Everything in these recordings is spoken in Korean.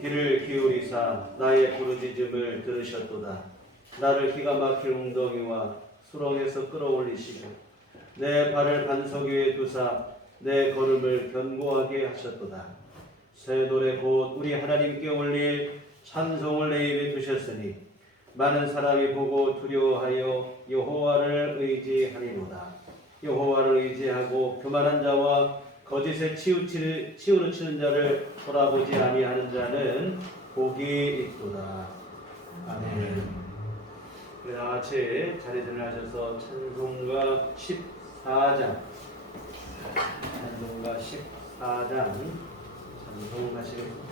귀를 기울이사 나의 부르짖음을 들으셨도다. 나를 기가 막힌 웅덩이와 수렁에서 끌어올리시고 내 발을 반석 위에 두사 내 걸음을 견고하게 하셨도다. 새 노래 곧 우리 하나님께 올릴 찬송을 내 입에 두셨으니 많은 사람이 보고 두려워하여 여호와를 의지하리로다. 여호와를 의지하고 교만한 자와 거짓에 치우치는 자를 돌아보지 아니하는 자는 복이 있도다. 아멘. 우리 다 같이 자리들을 하셔서 찬송가 14장 찬송하시겠습니다.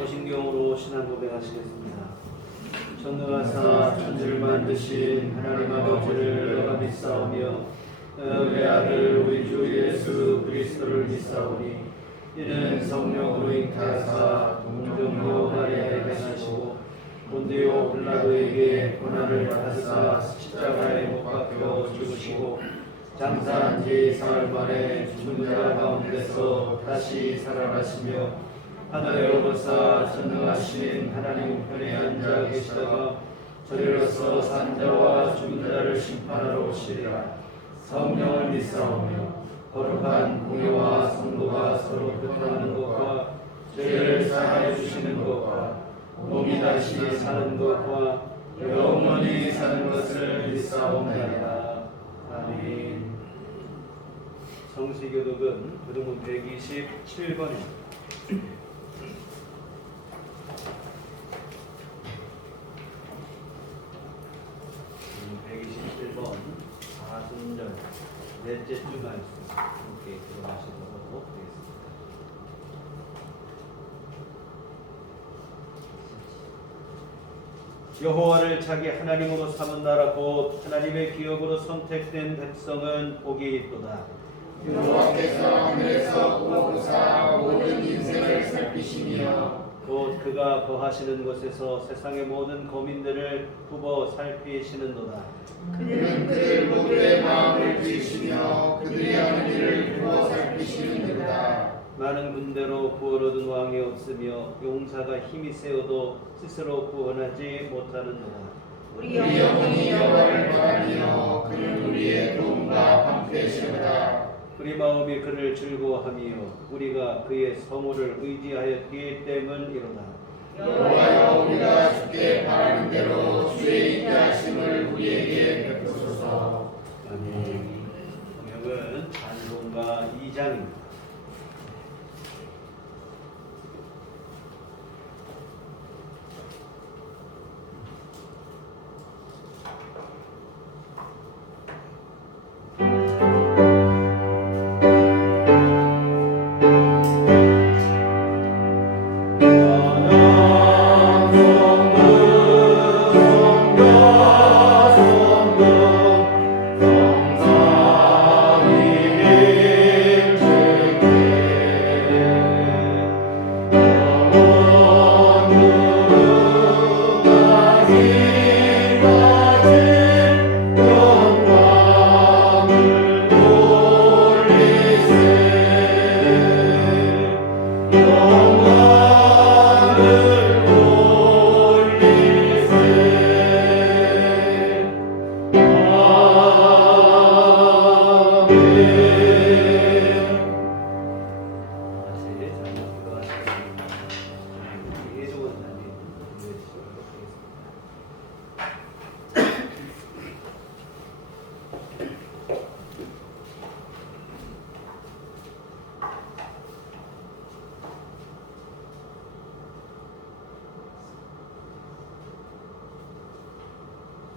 사도신경으로 신앙 고백하시겠습니다. 전능하사 천지를 만드신 하나님 아버지를 내가 믿사오며 그의 아들 우리 주 예수 그리스도를 믿사오니 이는 성령으로 잉태하사 동정녀 마리아에게 나시고 본디오 빌라도에게 고난을 받으사 십자가에 못 박혀 죽으시고 장사한 지 사흘 만에 죽은 자 가운데서 다시 살아나시며 하늘에 오르사 전능하신 하나님 우편에 앉아 계시다가 저리로서 산자와 죽은 자를 심판하러 오시리라. 성령을 믿사오며 거룩한 공회와 성도가 서로 교통하는 것과 죄를 사하여 주시는 것과 몸이 다시 사는 것과 영원히 사는 것을 믿사옵나이다. 아멘. 성시교독은 교독문 127번입니다. 127번 4순절 넷째 주 말씀 함께 들어가시도록 되겠습니다. 여호와를 자기 하나님으로 삼은 나라 곧 하나님의 기업으로 선택된 백성은 복이 있도다. 여호와께서 하늘에서 구하사 모든 인생을 살피시며 곧 그가 거하시는 곳에서 세상의 모든 거민들을 굽어 살피시는도다. 그는 그들 모두의 마음을 지으시며 그들이 하는 일을 구워 살피시는도다. 많은 군대로 구원 얻은 왕이 없으며 용사가 힘이 세어도 스스로 구원하지 못하는도다. 우리 영혼이 여호와를 바라며 그는 우리의 도움과 방패시로다. 우리 마음이 그를 즐거워하며 우리가 그의 성호를 의지하였기 때문이로다. 여호와여 우리가 주께 바라는 대로 주의 인자하심을 우리에게 베푸소서. 아멘. 성경은 찬송가 2장입니다.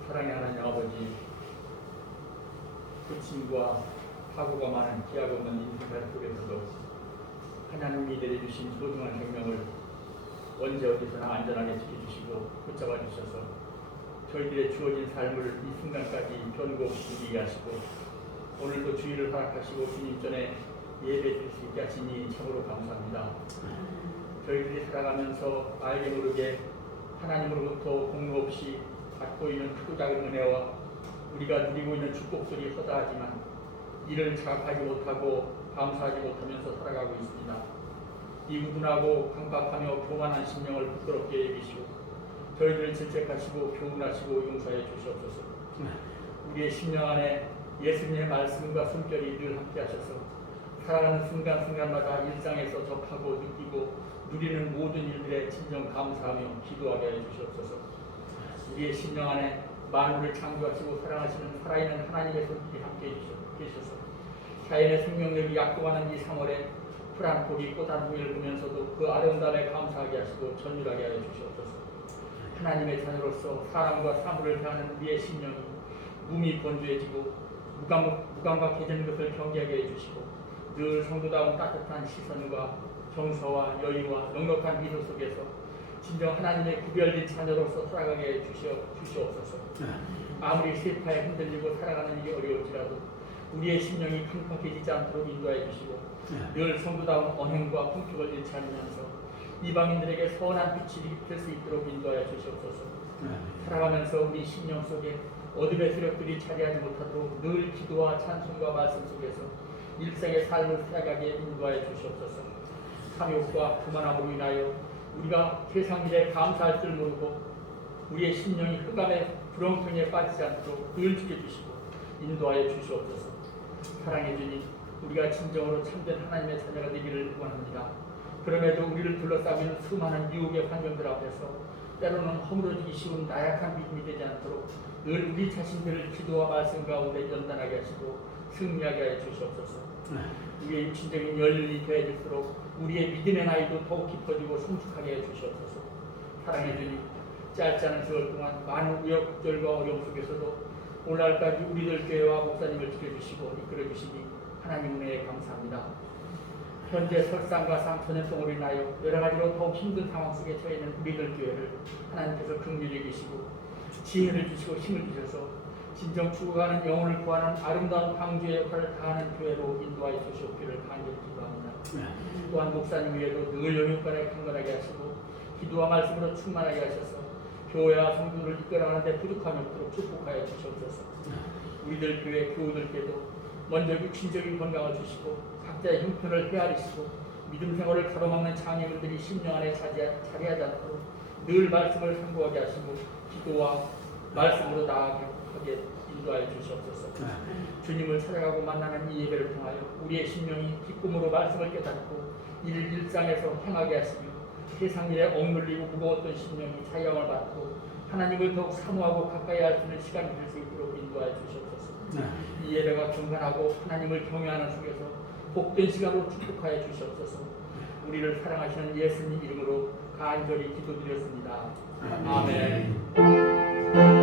사랑의 하나님 아버지, 고침과 사고가 많은 기약 없는 인생살 속에서도 하나님이 내려주신 소중한 생명을 언제 어디서나 안전하게 지켜주시고 붙잡아 주셔서 저희들의 주어진 삶을 이 순간까지 변고 누리게 하시고 오늘도 주의를 허락하시고 주님 전에 예배 드릴 수 있게 하시니 참으로 감사합니다. 저희들이 살아가면서 알게 모르게 하나님으로부터 공로 없이 받고 있는 크고 작은 은혜와 우리가 누리고 있는 축복들이 허다하지만 이를 자각하지 못하고 감사하지 못하면서 살아가고 있습니다. 이 우둔하고 강박하며 교만한 심령을 부끄럽게 여기시고 저희들을 질책하시고 교훈하시고 용서해 주시옵소서. 우리의 심령 안에 예수님의 말씀과 숨결이 늘 함께 하셔서 살아가는 순간순간마다 일상에서 접하고 느끼고 누리는 모든 일들에 진정 감사하며 기도하게 해 주시옵소서. 우리의 심령 안에 만물을 창조하시고 사랑하시는 살아있는 하나님의 손길이 함께 계셔서 자연의 생명력이 약동하는 이 3월에 푸른 고기 꽃한 부위를 보면서도 그 아름다움에 감사하게 하시고 전율하게 하여 주시옵소서. 하나님의 자녀로서 사람과 사물을 대하는 우리의 심령이 몸이 건조해지고 무감각해지는 것을 경계하게 해주시고 늘 성도다운 따뜻한 시선과 정서와 여유와 넉넉한 미소 속에서 진정 하나님의 구별된 자녀로서 살아가게 해 주시옵소서. 아무리 세파에 흔들리고 살아가는 일이 어려울지라도 우리의 심령이 깜빡해지지 않도록 인도해 주시고 늘 성도다운 언행과 품격을 잃지 않으면서 이방인들에게 선한 빛이 될 수 있도록 인도하여 주시옵소서. 살아가면서 우리 심령 속에 어둠의 세력들이 자리하지 못하도록 늘 기도와 찬송과 말씀 속에서 일생의 삶을 살아가게 인도하여 주시옵소서. 탐욕과 교만함으로 인하여 우리가 세상 일에 감사할 줄 모르고 우리의 심령이 흑암의 구렁텅이에 빠지지 않도록 늘 지켜주시고 인도하여 주시옵소서. 사랑해 주님, 우리가 진정으로 참된 하나님의 자녀가 되기를 원합니다. 그럼에도 우리를 둘러싸고 있는 수많은 유혹의 환경들 앞에서 때로는 허물어지기 쉬운 나약한 믿음이 되지 않도록 늘 우리 자신들을 기도와 말씀 가운데 연단하게 하시고 승리하게 하여 주시옵소서. 우리의 육신적인 열림이 더해질수록 우리의 믿음의 나이도 더욱 깊어지고 성숙하게 해 주시옵소서. 사랑해 주님, 짧지 않은 세월 동안 많은 우여곡절과 어려움 속에서도 오늘날까지 우리들 교회와 목사님을 지켜주시고 이끌어주시니 하나님 은혜에 감사합니다. 현재 설상과 상처년병으로 인하여 여러 가지로 더욱 힘든 상황 속에 처해 있는 우리들 교회를 하나님께서 긍휼히 여기시고 지혜를 주시고 힘을 주셔서 진정 죽어가는 영혼을 구하는 아름다운 방주의 역할을 다하는 교회로 인도하여 주시옵기를 간절히 기도합니다. 또한 목사님 외에도 늘 영육간에 강건하게 하시고 기도와 말씀으로 충만하게 하셔서 교회와 성도를 이끌어가는 데 부족함이 없도록 축복하여 주시옵소서. 우리들 교회 교우들께도 먼저 육신적인 건강을 주시고 각자의 형편을 헤아리시고 믿음 생활을 가로막는 장애물들이 심령 안에 자리하지 않도록 늘 말씀을 상고하게 하시고 기도와 말씀으로 나아가게 인도하여 주시옵소서. 주님을 찾아가고 만나는 이 예배를 통하여 우리의 심령이 기쁨으로 말씀을 깨닫고 이를 일상에서 행하게 하시며 세상 일에 억눌리고 무거웠던 심령이 자유함을 받고 하나님을 더욱 사모하고 가까이 할 수 있는 시간이 될 수 있도록 인도하여 주시옵소서. 이 예배가 경건하고 하나님을 경외하는 속에서 복된 시간으로 축복하여 주시옵소서. 우리를 사랑하시는 예수님 이름으로 간절히 기도드렸습니다. 아멘.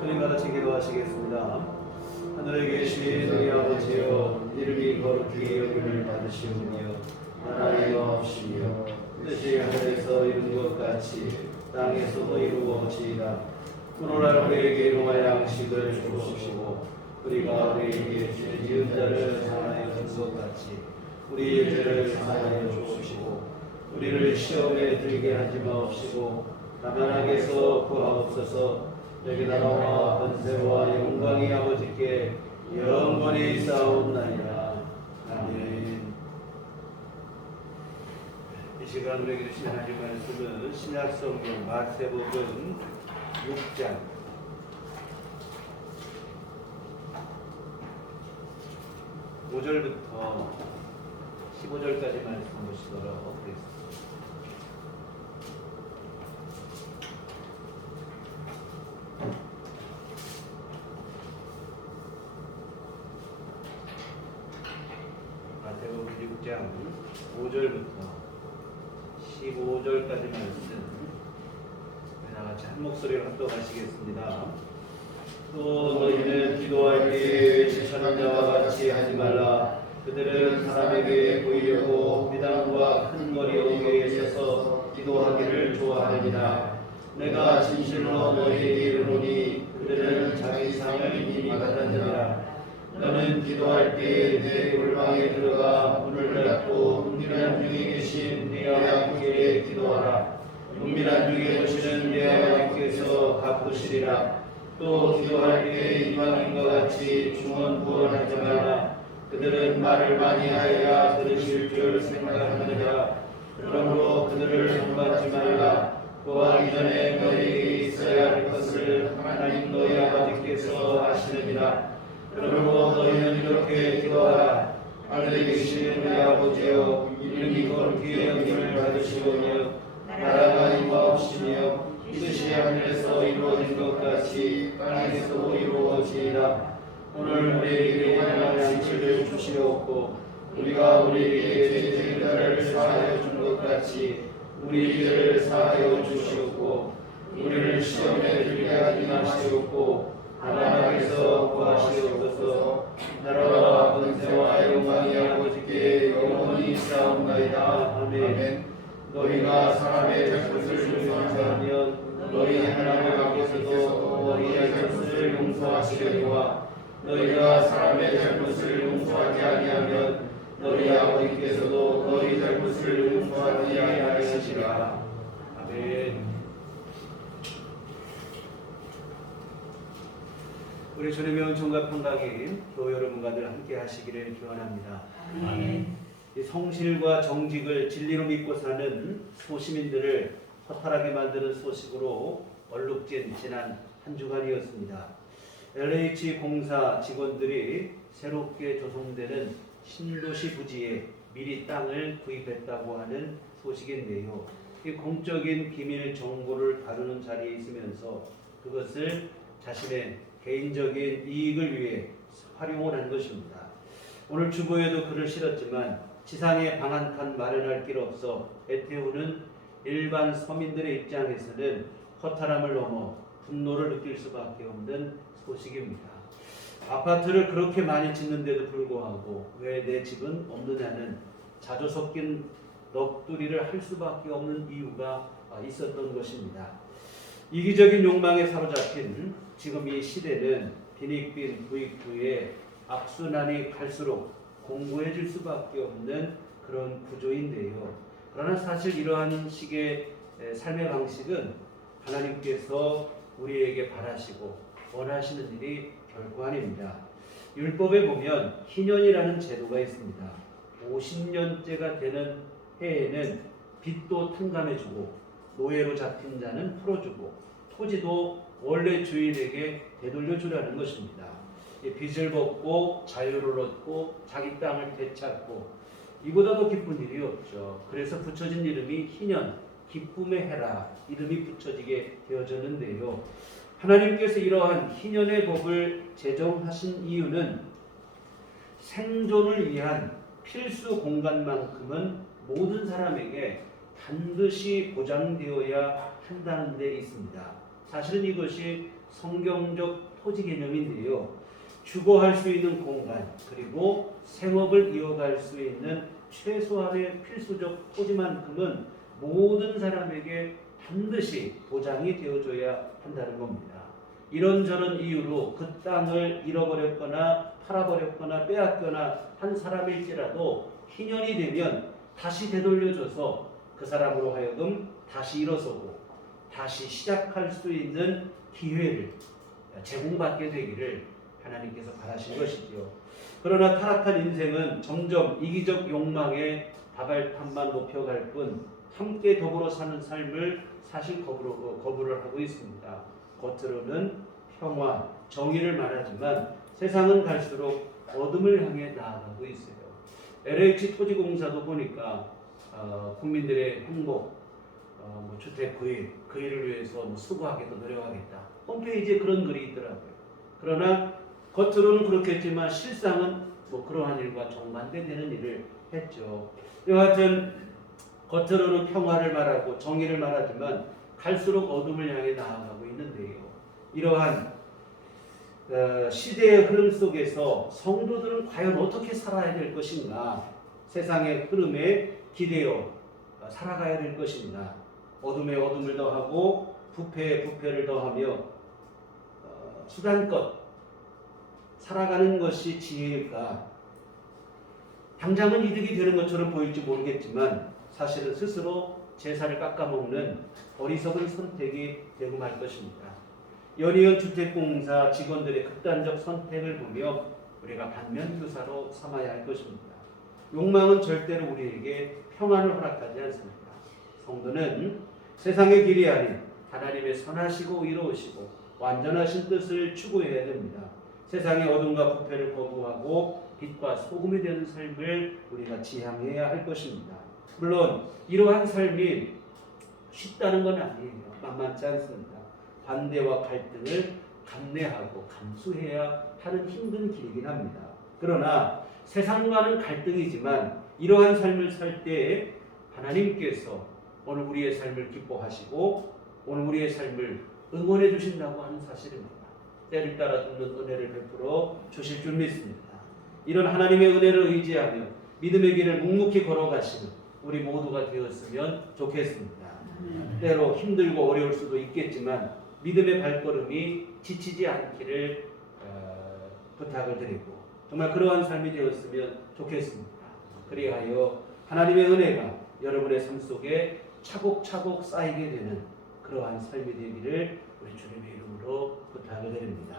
주님 같이 기도하시겠습니다. 하늘에 계신 우리 아버지여, 이름이 거룩히 여김을 받으시오며 나라의 없으시며 뜻이 하늘에서 이룬 것 같이 땅에서도 이루어지이다. 오늘날 우리에게 일용할 양식을 주옵시고 우리가 우리에게 죄 지은 자를 사하여 준 것 같이 우리의 죄를 사하여 주옵시고 우리를 시험에 들게 하지 마옵시고 다만 악에서 구하옵소서. 여기 나라와 권세와 영광이 아버지께 영원히 쌓옵나이다. 아멘. 이 시간 우리에게 주신 하나님 말씀은 신약성경 마태복음 6장 5절부터 15절까지 말씀 보시도록 하겠습니다. 마태복음 6장 5절부터 15절까지 말씀 다같이 한 목소리로 합독하시겠습니다. 또 너희는 기도할 때에 지천한 자와 같이 하지 말라. 그들은 사람에게 보이려고 미담과 큰 거리 어귀에 있어서 기도하기를 좋아합니다. 내가 진실로 너희에게 이르노니 그들은 자기 상을 이미 받았느니라. 너는 기도할 때에 내 골방에 들어가 문을 닫고 은밀한 중에 계신 네 아버지께 기도하라. 은밀한 중에 계시는 네 아버지께서 갚으시리라. 또 기도할 때 이방인과 같이 중언부언하지 말라. 그들은 말을 많이 하여야 들으실 줄 생각하느니라. 그러므로 그들을 상받지 말라. 구하기 전에 너희에게 있어야 할 것을 하나님 너희 아버지께서 아시느니라. 그러므로 너희는 이렇게 기도하라. 하늘에 계신 우리 아버지여, 이름이 거룩히 여김을 받으시오며 나라가 임하옵시며 뜻이 하늘에서 이루어진 것 같이 땅에서도 이루어지이다. 오늘 우리에게 일용할 양식을 주시옵고 우리가 우리에게 죄 지은 자를 사하여 준 것 같이 우리 죄를 사하여 주시옵고 우리를 시험에 들게 하지 마시옵고 다만 악에서 구하시옵소서. 나라와 권세와 영광이 아버지께 영원히 쌓옵나이다. 아멘. 너희가 사람의 잘못을 용서하면 너희 하나님 아버지께서도 너희의 잘못을 용서하시려니와 너희가 사람의 잘못을 용서하지 아니하면 너희 아버지께서도 너희 잘못을 용서하지 아니하시리라. 아멘. 우리 주님의 은총과 평강이 교회 여러분과 늘 함께 하시기를 기원합니다. 아멘. 이 성실과 정직을 진리로 믿고 사는 소시민들을 허탈하게 만드는 소식으로 얼룩진 지난 한 주간이었습니다. LH 공사 직원들이 새롭게 조성되는 신도시 부지에 미리 땅을 구입했다고 하는 소식인데요. 이 공적인 비밀 정보를 다루는 자리에 있으면서 그것을 자신의 개인적인 이익을 위해 활용을 한 것입니다. 오늘 주보에도 글을 실었지만 지상에 방 한 칸 마련할 길 없어 애태우는 일반 서민들의 입장에서는 허탈함을 넘어 분노를 느낄 수밖에 없는 소식입니다. 아파트를 그렇게 많이 짓는데도 불구하고 왜 내 집은 없느냐는 자주 섞인 넋두리를 할 수밖에 없는 이유가 있었던 것입니다. 이기적인 욕망에 사로잡힌 지금 이 시대는 빈익빈 부익부의 악순환이 갈수록 공고해질 수밖에 없는 그런 구조인데요. 그러나 사실 이러한 식의 삶의 방식은 하나님께서 우리에게 바라시고 원하시는 일이 결코 아닙니다. 율법에 보면 희년이라는 제도가 있습니다. 50년째가 되는 해에는 빚도 탕감해주고 노예로 잡힌 자는 풀어주고 토지도 원래 주인에게 되돌려주라는 것입니다. 빚을 벗고 자유를 얻고 자기 땅을 되찾고 이보다 더 기쁜 일이 없죠. 그래서 붙여진 이름이 희년, 기쁨의 해라 이름이 붙여지게 되어졌는데요. 하나님께서 이러한 희년의 법을 제정하신 이유는 생존을 위한 필수 공간만큼은 모든 사람에게 반드시 보장되어야 한다는 데 있습니다. 사실은 이것이 성경적 토지 개념인데요. 주거할 수 있는 공간 그리고 생업을 이어갈 수 있는 최소한의 필수적 토지만큼은 모든 사람에게 반드시 보장이 되어줘야 한다는 겁니다. 이런저런 이유로 그 땅을 잃어버렸거나 팔아버렸거나 빼앗거나 한 사람일지라도 희년이 되면 다시 되돌려줘서 그 사람으로 하여금 다시 일어서고 다시 시작할 수 있는 기회를 제공받게 되기를 하나님께서 바라신 것이지요. 그러나 타락한 인생은 점점 이기적 욕망에 다발판만 높여갈 뿐 함께 더불어 사는 삶을 사실 거부를 하고 있습니다. 겉으로는 평화, 정의를 말하지만 세상은 갈수록 어둠을 향해 나아가고 있어요. LH 토지공사도 보니까 국민들의 행복, 주택 구입, 그 일을 위해서 수고하겠다, 노력하겠다. 홈페이지에 그런 글이 있더라고요. 그러나 겉으로는 그렇겠지만 실상은 그러한 일과 정반대되는 일을 했죠. 여하튼 겉으로는 평화를 말하고 정의를 말하지만 갈수록 어둠을 향해 나아가고 있는데요. 이러한 시대의 흐름 속에서 성도들은 과연 어떻게 살아야 될 것인가? 세상의 흐름에 기대어 살아가야 될 것인가? 어둠에 어둠을 더하고 부패에 부패를 더하며 수단껏 살아가는 것이 지혜일까? 당장은 이득이 되는 것처럼 보일지 모르겠지만 사실은 스스로 제사를 깎아먹는 어리석은 선택이 되고 말 것입니다. 연이은 주택공사 직원들의 극단적 선택을 보며 우리가 반면교사로 삼아야 할 것입니다. 욕망은 절대로 우리에게 평안을 허락하지 않습니다. 성도는 세상의 길이 아닌 하나님의 선하시고 의로우시고 완전하신 뜻을 추구해야 됩니다. 세상의 어둠과 부패를 거부하고 빛과 소금이 되는 삶을 우리가 지향해야 할 것입니다. 물론 이러한 삶이 쉽다는 건 아니에요. 만만치 않습니다. 반대와 갈등을 감내하고 감수해야 하는 힘든 길이긴 합니다. 그러나 세상과는 갈등이지만 이러한 삶을 살 때 하나님께서 오늘 우리의 삶을 기뻐하시고 오늘 우리의 삶을 응원해 주신다고 하는 사실입니다. 때를 따라 듣는 은혜를 베풀어 주실 줄 믿습니다. 이런 하나님의 은혜를 의지하며 믿음의 길을 묵묵히 걸어가시는 우리 모두가 되었으면 좋겠습니다. 때로 힘들고 어려울 수도 있겠지만 믿음의 발걸음이 지치지 않기를 부탁을 드리고 정말 그러한 삶이 되었으면 좋겠습니다. 그리하여 하나님의 은혜가 여러분의 삶 속에 차곡차곡 쌓이게 되는 그러한 삶이 되기를 우리 주님의 이름으로 부탁을 드립니다.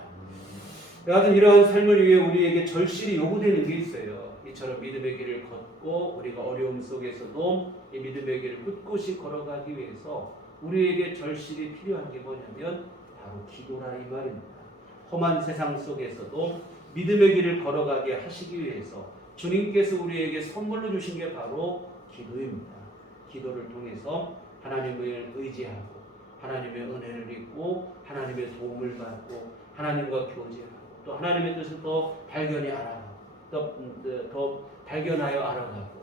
여하튼 이러한 삶을 위해 우리에게 절실히 요구되는 게 있어요. 이처럼 믿음의 길을 걷고 우리가 어려움 속에서도 이 믿음의 길을 꿋꿋이 걸어가기 위해서 우리에게 절실히 필요한 게 뭐냐면 바로 기도라 이 말입니다. 험한 세상 속에서도 믿음의 길을 걸어가게 하시기 위해서 주님께서 우리에게 선물로 주신 게 바로 기도입니다. 기도를 통해서 하나님을 의지하고 하나님의 은혜를 믿고 하나님의 도움을 받고 하나님과 교제하고 또 하나님의 뜻을 더 발견히 알아가고 더 발견하여 알아가고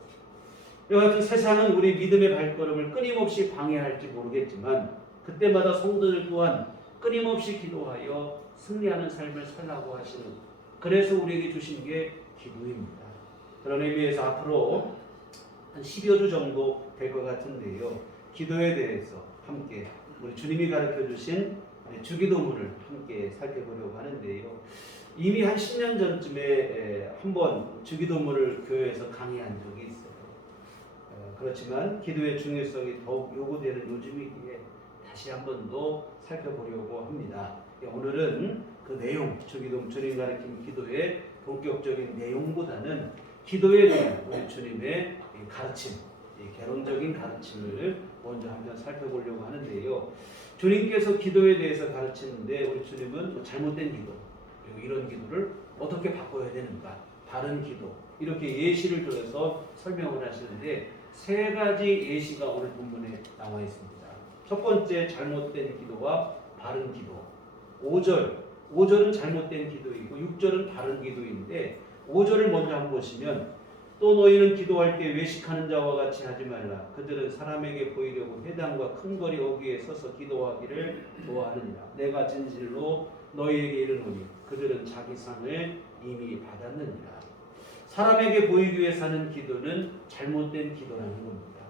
이와 같은 세상은 우리 믿음의 발걸음을 끊임없이 방해할지 모르겠지만 그때마다 성도들 또한 끊임없이 기도하여 승리하는 삶을 살라고 하시는 그래서 우리에게 주신 게 기도입니다. 그런 의미에서 앞으로 한 10여 주 정도 될 것 같은데요. 기도에 대해서 함께 우리 주님이 가르쳐 주신 주기도문을 함께 살펴보려고 하는데요. 이미 한 10년 전쯤에 한번 주기도문을 교회에서 강의한 적이 있어요. 그렇지만 기도의 중요성이 더욱 요구되는 요즘이기에 다시 한 번 더 살펴보려고 합니다. 오늘은 그 내용, 주기도문 주님 가르친 기도의 본격적인 내용보다는 기도에 대한 우리 주님의 가르침, 개론적인 가르침을 먼저 한번 살펴보려고 하는데요. 주님께서 기도에 대해서 가르치는데 우리 주님은 잘못된 기도, 그리고 이런 기도를 어떻게 바꿔야 되는가, 바른 기도, 이렇게 예시를 들어서 설명을 하시는데 세 가지 예시가 오늘 본문에 나와 있습니다. 첫 번째 잘못된 기도와 바른 기도. 5절은 잘못된 기도이고 6절은 바른 기도인데 5절을 먼저 한번 보시면 또 너희는 기도할 때 외식하는 자와 같이 하지 말라. 그들은 사람에게 보이려고 회당과 큰 거리 어귀에 서서 기도하기를 좋아하느니라. 내가 진실로 너희에게 이르노니 그들은 자기 상을 이미 받았느니라. 사람에게 보이기 위해 사는 기도는 잘못된 기도라는 겁니다.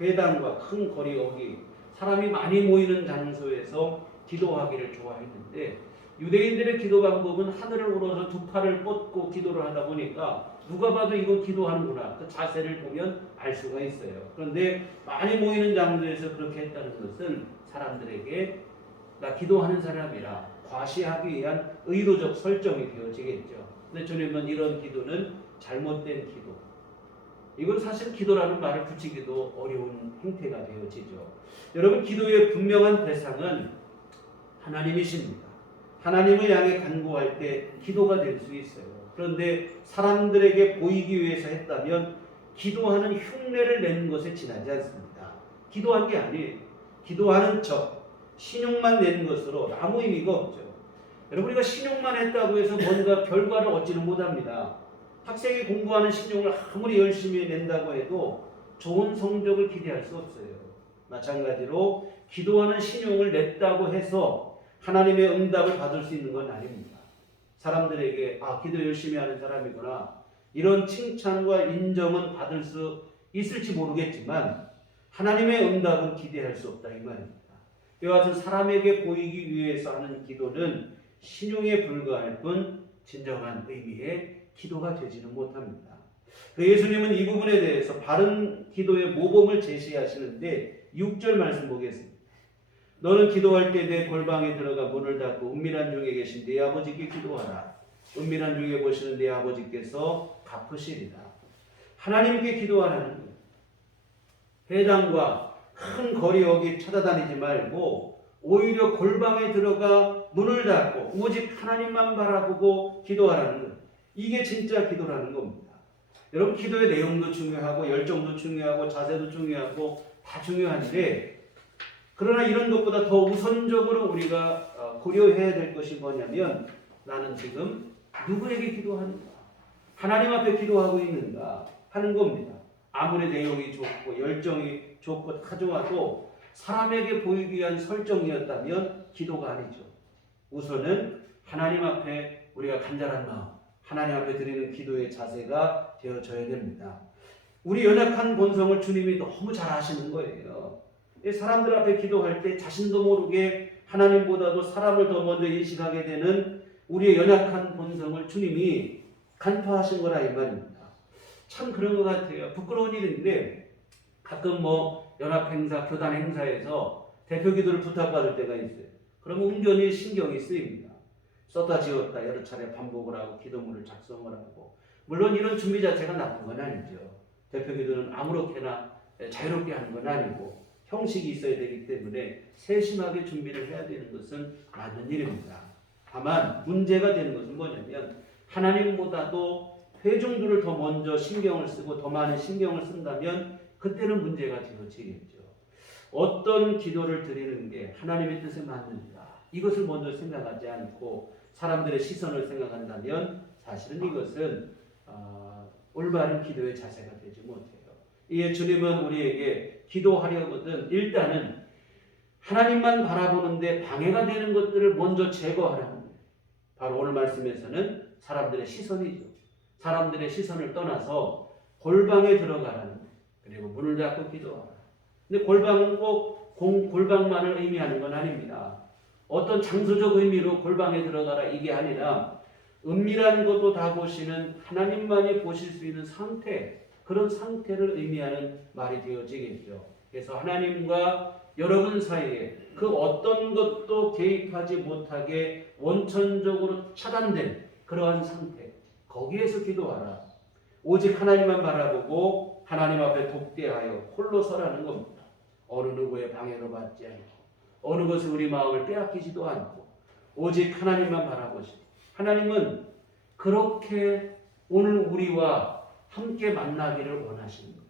회당과 큰 거리 어귀, 사람이 많이 모이는 장소에서 기도하기를 좋아했는데 유대인들의 기도 방법은 하늘을 우러서 두 팔을 뻗고 기도를 하다 보니까 누가 봐도 이거 기도하는구나 그 자세를 보면 알 수가 있어요. 그런데 많이 모이는 장소에서 그렇게 했다는 것은 사람들에게 나 기도하는 사람이라 과시하기 위한 의도적 설정이 되어지겠죠. 근데 주님은 이런 기도는 잘못된 기도, 이건 사실 기도라는 말을 붙이기도 어려운 행태가 되어지죠. 여러분, 기도의 분명한 대상은 하나님이십니다. 하나님을 향해 간구할 때 기도가 될 수 있어요. 그런데 사람들에게 보이기 위해서 했다면 기도하는 흉내를 내는 것에 지나지 않습니다. 기도한 게 아니에요. 기도하는 척, 신용만 내는 것으로 아무 의미가 없죠. 여러분, 우리가 신용만 했다고 해서 뭔가 결과를 얻지는 못합니다. 학생이 공부하는 신용을 아무리 열심히 낸다고 해도 좋은 성적을 기대할 수 없어요. 마찬가지로 기도하는 신용을 냈다고 해서 하나님의 응답을 받을 수 있는 건 아닙니다. 사람들에게 기도 열심히 하는 사람이구나, 이런 칭찬과 인정은 받을 수 있을지 모르겠지만 하나님의 응답은 기대할 수 없다 이 말입니다. 이와 같은 사람에게 보이기 위해서 하는 기도는 신용에 불과할 뿐 진정한 의미의 기도가 되지는 못합니다. 예수님은 이 부분에 대해서 바른 기도의 모범을 제시하시는데 6절 말씀 보겠습니다. 너는 기도할 때 내 골방에 들어가 문을 닫고 은밀한 중에 계신 네 아버지께 기도하라. 은밀한 중에 보시는 네 아버지께서 갚으시리라. 하나님께 기도하라는 거예요. 회당과 큰 거리 어기 찾아다니지 말고 오히려 골방에 들어가 문을 닫고 오직 하나님만 바라보고 기도하라는 거예요. 이게 진짜 기도라는 겁니다. 여러분, 기도의 내용도 중요하고 열정도 중요하고 자세도 중요하고 다 중요한데, 그러나 이런 것보다 더 우선적으로 우리가 고려해야 될 것이 뭐냐면 나는 지금 누구에게 기도하는가, 하나님 앞에 기도하고 있는가 하는 겁니다. 아무리 내용이 좋고 열정이 좋고 다 좋아도 사람에게 보이기 위한 설정이었다면 기도가 아니죠. 우선은 하나님 앞에 우리가 간절한 마음, 하나님 앞에 드리는 기도의 자세가 되어져야 됩니다. 우리 연약한 본성을 주님이 너무 잘 아시는 거예요. 사람들 앞에 기도할 때 자신도 모르게 하나님보다도 사람을 더 먼저 인식하게 되는 우리의 연약한 본성을 주님이 간파하신 거라 이 말입니다. 참 그런 것 같아요. 부끄러운 일인데 가끔 연합 행사, 교단 행사에서 대표 기도를 부탁받을 때가 있어요. 그러면 은근히 신경이 쓰입니다. 썼다 지웠다 여러 차례 반복을 하고 기도문을 작성을 하고, 물론 이런 준비 자체가 나쁜 건 아니죠. 대표 기도는 아무렇게나 자유롭게 하는 건 아니고 형식이 있어야 되기 때문에 세심하게 준비를 해야 되는 것은 맞는 일입니다. 다만 문제가 되는 것은 뭐냐면 하나님보다도 회중들을 더 먼저 신경을 쓰고 더 많은 신경을 쓴다면 그때는 문제가 되어지겠죠. 어떤 기도를 드리는 게 하나님의 뜻에 맞는가, 이것을 먼저 생각하지 않고 사람들의 시선을 생각한다면 사실은 이것은 올바른 기도의 자세가 되지 못해요. 이에 주님은 우리에게 기도하려거든 일단은 하나님만 바라보는데 방해가 되는 것들을 먼저 제거하라는 거예요. 바로 오늘 말씀에서는 사람들의 시선이죠. 사람들의 시선을 떠나서 골방에 들어가라는 거예요. 그리고 문을 닫고 기도하라. 근데 골방은 꼭 골방만을 의미하는 건 아닙니다. 어떤 장소적 의미로 골방에 들어가라 이게 아니라 은밀한 것도 다 보시는 하나님만이 보실 수 있는 상태, 그런 상태를 의미하는 말이 되어지겠죠. 그래서 하나님과 여러분 사이에 그 어떤 것도 개입하지 못하게 원천적으로 차단된 그러한 상태, 거기에서 기도하라. 오직 하나님만 바라보고 하나님 앞에 독대하여 홀로 서라는 겁니다. 어느 누구의 방해도 받지 않고 어느 것이 우리 마음을 빼앗기지도 않고 오직 하나님만 바라보시고, 하나님은 그렇게 오늘 우리와 함께 만나기를 원하시는 거예요.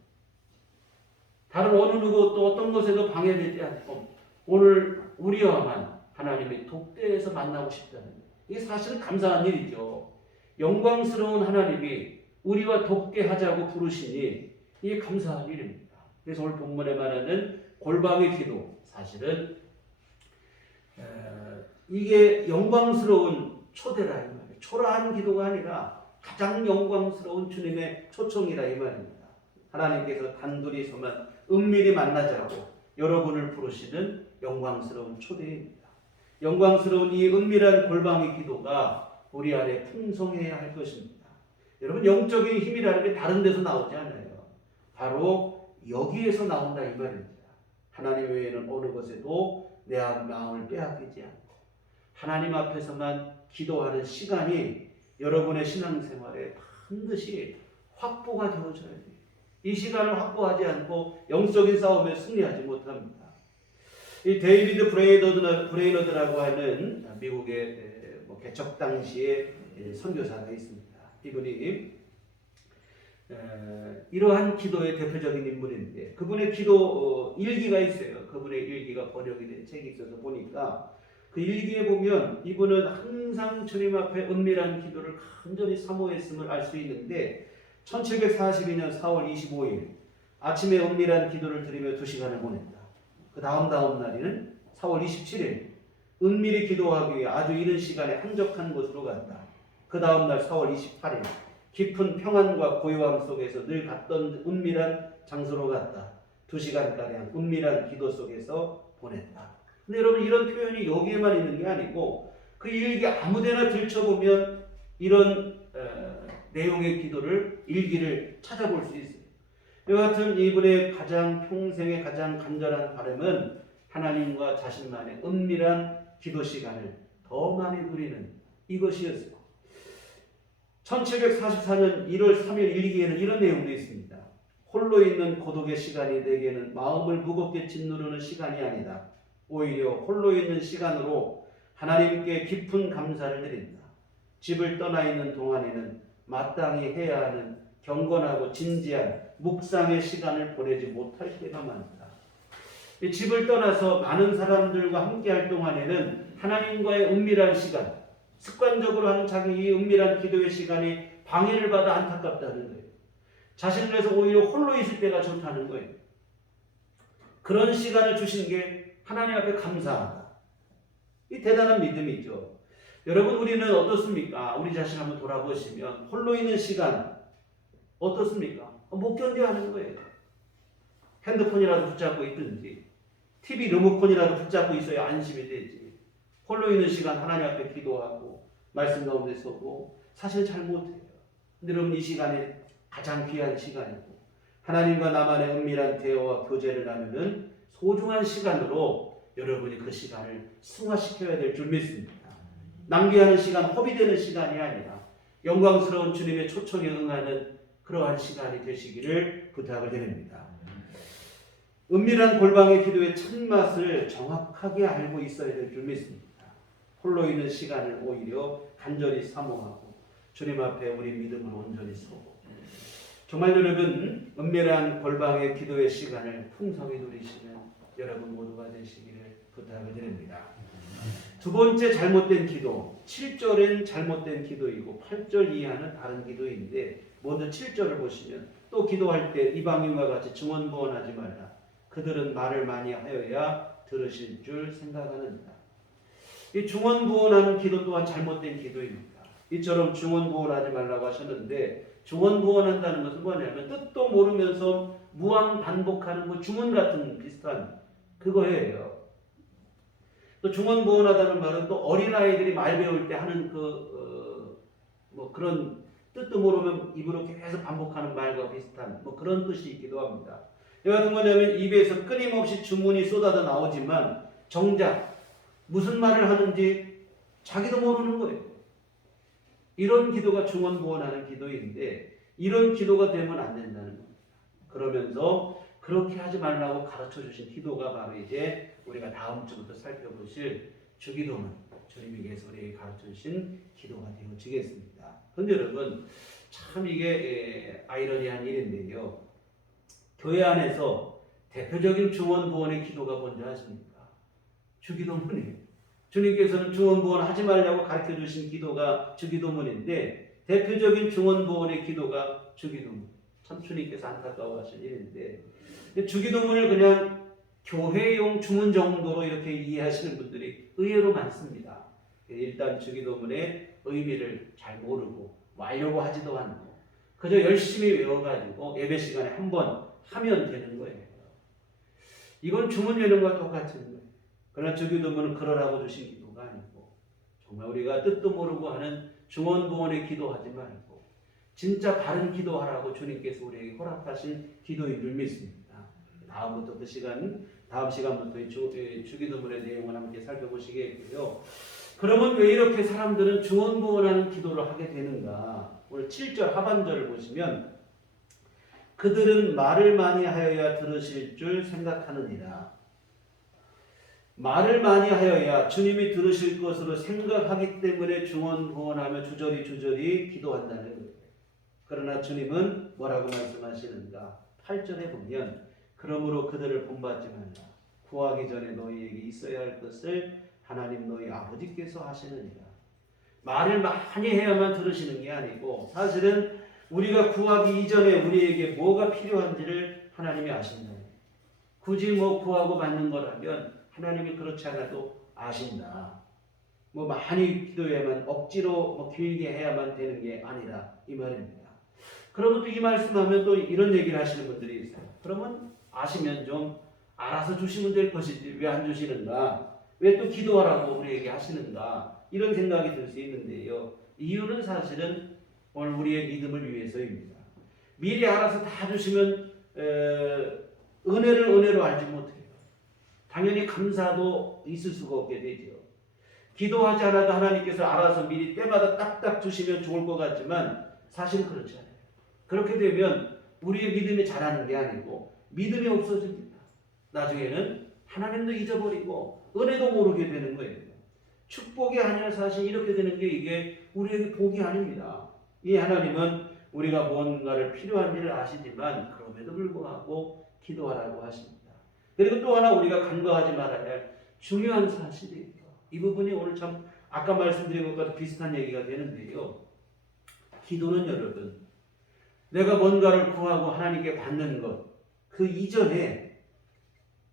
다른 어느 누구 또 어떤 것에도 방해되지 않고 오늘 우리와만 하나님의 독대에서 만나고 싶다는 거예요. 이게 사실은 감사한 일이죠. 영광스러운 하나님이 우리와 독대하자고 부르시니 이게 감사한 일입니다. 그래서 오늘 본문에 말하는 골방의 기도, 사실은 이게 영광스러운 초대라 이 말이에요. 초라한 기도가 아니라 가장 영광스러운 주님의 초청이라 이 말입니다. 하나님께서 단둘이서만 은밀히 만나자고 여러분을 부르시는 영광스러운 초대입니다. 영광스러운 이 은밀한 골방의 기도가 우리 안에 풍성해야 할 것입니다. 여러분, 영적인 힘이라는 게 다른 데서 나오지 않아요. 바로 여기에서 나온다 이 말입니다. 하나님 외에는 어느 것에도 내 마음을 빼앗기지 않고 하나님 앞에서만 기도하는 시간이 여러분의 신앙생활에 반드시 확보가 되어져야 돼요. 이 시간을 확보하지 않고 영적인 싸움에 승리하지 못합니다. 이 데이비드 브레이너드라고 하는 미국의 개척 당시의 선교사가 있습니다. 이분이 이러한 기도의 대표적인 인물인데 그분의 기도 일기가 있어요. 그분의 일기가 번역이 된 책이 있어서 보니까 그 일기에 보면 이분은 항상 주님 앞에 은밀한 기도를 간절히 사모했음을 알 수 있는데 1742년 4월 25일 아침에 은밀한 기도를 드리며 2시간을 보냈다. 그 다음 날에는 4월 27일 은밀히 기도하기 위해 아주 이른 시간에 한적한 곳으로 갔다. 그 다음 날 4월 28일 깊은 평안과 고요함 속에서 늘 갔던 은밀한 장소로 갔다. 2시간가량 은밀한 기도 속에서 보냈다. 근데 여러분, 이런 표현이 여기에만 있는 게 아니고 그 일기 아무데나 들춰보면 이런 내용의 기도를 일기를 찾아볼 수 있어요. 이와 같은 이분의 평생의 가장 간절한 바람은 하나님과 자신만의 은밀한 기도 시간을 더 많이 누리는 이것이었어요. 1744년 1월 3일 일기에는 이런 내용도 있습니다. 홀로 있는 고독의 시간이 내게는 마음을 무겁게 짓누르는 시간이 아니다. 오히려 홀로 있는 시간으로 하나님께 깊은 감사를 드린다. 집을 떠나 있는 동안에는 마땅히 해야 하는 경건하고 진지한 묵상의 시간을 보내지 못할 때가 많다. 집을 떠나서 많은 사람들과 함께할 동안에는 하나님과의 은밀한 시간, 습관적으로 하는 자기 이 은밀한 기도의 시간이 방해를 받아 안타깝다는 거예요. 자신을 위해서 오히려 홀로 있을 때가 좋다는 거예요. 그런 시간을 주신 게 하나님 앞에 감사하다. 이 대단한 믿음이죠. 여러분, 우리는 어떻습니까? 우리 자신 한번 돌아보시면 홀로 있는 시간 어떻습니까? 못 견뎌하는 거예요. 핸드폰이라도 붙잡고 있든지 TV 리모컨이라도 붙잡고 있어야 안심이 되지. 홀로 있는 시간 하나님 앞에 기도하고 말씀 가운데 서고 사실 잘 못해요. 근데 여러분, 이 시간이 가장 귀한 시간이고 하나님과 나만의 은밀한 대화와 교제를 나누는 소중한 시간으로 여러분이 그 시간을 승화시켜야 될 줄 믿습니다. 낭비하는 시간, 허비되는 시간이 아니라 영광스러운 주님의 초청에 응하는 그러한 시간이 되시기를 부탁을 드립니다. 은밀한 골방의 기도의 참맛을 정확하게 알고 있어야 될 줄 믿습니다. 홀로 있는 시간을 오히려 간절히 사모하고 주님 앞에 우리 믿음을 온전히 서고 정말 여러분, 은밀한 골방의 기도의 시간을 풍성히 누리시는 여러분 모두가 되시기를 부탁을 드립니다. 두 번째 잘못된 기도, 7절은 잘못된 기도이고 8절 이하는 다른 기도인데 먼저 7절을 보시면 또 기도할 때 이방인과 같이 증언부언하지 말라. 그들은 말을 많이 하여야 들으실 줄 생각하느니라. 이 중언부언하는 기도 또한 잘못된 기도입니다. 이처럼 중언부언하지 말라고 하셨는데 중언부언한다는 것은 뭐냐면 뜻도 모르면서 무한 반복하는 뭐 주문 같은 비슷한 그거예요. 또 중언부언하다는 말은 또 어린아이들이 말 배울 때 하는 뭐 그런 뜻도 모르면 입으로 계속 반복하는 말과 비슷한 뭐 그런 뜻이 있기도 합니다. 이 같은 거냐면 입에서 끊임없이 주문이 쏟아져 나오지만 정작 무슨 말을 하는지 자기도 모르는 거예요. 이런 기도가 중언부언하는 기도인데 이런 기도가 되면 안 된다는 겁니다. 그러면서 그렇게 하지 말라고 가르쳐 주신 기도가 바로 이제 우리가 다음 주부터 살펴보실 주기도문, 주님께서 우리에게 가르쳐 주신 기도가 되어지겠습니다. 그런데 여러분 참 이게 아이러니한 일인데요. 교회 안에서 대표적인 중언부언의 기도가 뭔지 아십니까? 주기도문이에요. 주님께서는 중언부언 하지 말라고 가르쳐 주신 기도가 주기도문인데 대표적인 중언부언의 기도가 주기도문. 참 주님께서 안타까워하신 일인데 주기도문을 그냥 교회용 주문 정도로 이렇게 이해하시는 분들이 의외로 많습니다. 일단 주기도문의 의미를 잘 모르고 알려고 하지도 않고 그저 열심히 외워가지고 예배 시간에 한번 하면 되는 거예요. 이건 주문 외우는과 똑같은 거예요. 그러나 주기도문은 그러라고 주신 기도가 아니고 정말 우리가 뜻도 모르고 하는 중언부언의 기도하지 말고 진짜 바른 기도하라고 주님께서 우리에게 허락하신 기도인 줄 믿습니다. 다음 시간부터 주기도문의 내용을 함께 살펴보시겠고요. 그러면 왜 이렇게 사람들은 중언부언하는 기도를 하게 되는가? 오늘 7절 하반절을 보시면 그들은 말을 많이 하여야 들으실 줄 생각하느니라. 말을 많이 하여야 주님이 들으실 것으로 생각하기 때문에 중언부언하며 주저리 기도한다는 거예요. 그러나 주님은 뭐라고 말씀하시는가? 8절에 보면 그러므로 그들을 본받지 말라. 구하기 전에 너희에게 있어야 할 것을 하나님 너희 아버지께서 하시느니라. 말을 많이 해야만 들으시는 게 아니고 사실은 우리가 구하기 이전에 우리에게 뭐가 필요한지를 하나님이 아신다. 굳이 뭐 구하고 받는 거라면 하나님이 그렇지 않아도 아신다. 뭐 많이 기도해야만 억지로 뭐 길게 해야만 되는 게 아니라 이 말입니다. 그러면 또 이 말씀하면 또 이런 얘기를 하시는 분들이 있어요. 그러면 아시면 좀 알아서 주시면 될 것이지 왜 안 주시는가? 왜 또 기도하라고 우리에게 하시는가? 이런 생각이 들 수 있는데요. 이유는 사실은 오늘 우리의 믿음을 위해서입니다. 미리 알아서 다 주시면 은혜를 은혜로 알지 못해요. 당연히 감사도 있을 수가 없게 되죠. 기도하지 않아도 하나님께서 알아서 미리 때마다 딱딱 주시면 좋을 것 같지만 사실은 그렇지 않아요. 그렇게 되면 우리의 믿음이 자라는 게 아니고 믿음이 없어집니다. 나중에는 하나님도 잊어버리고 은혜도 모르게 되는 거예요. 축복이 아니라 사실 이렇게 되는 게 이게 우리에게 복이 아닙니다. 이 하나님은 우리가 뭔가를 필요한지를 아시지만 그럼에도 불구하고 기도하라고 하십니다. 그리고 또 하나 우리가 간과하지 말아야 할 중요한 사실이에요. 이 부분이 오늘 참 아까 말씀드린 것과 비슷한 얘기가 되는데요. 기도는 여러분 내가 뭔가를 구하고 하나님께 받는 것 그 이전에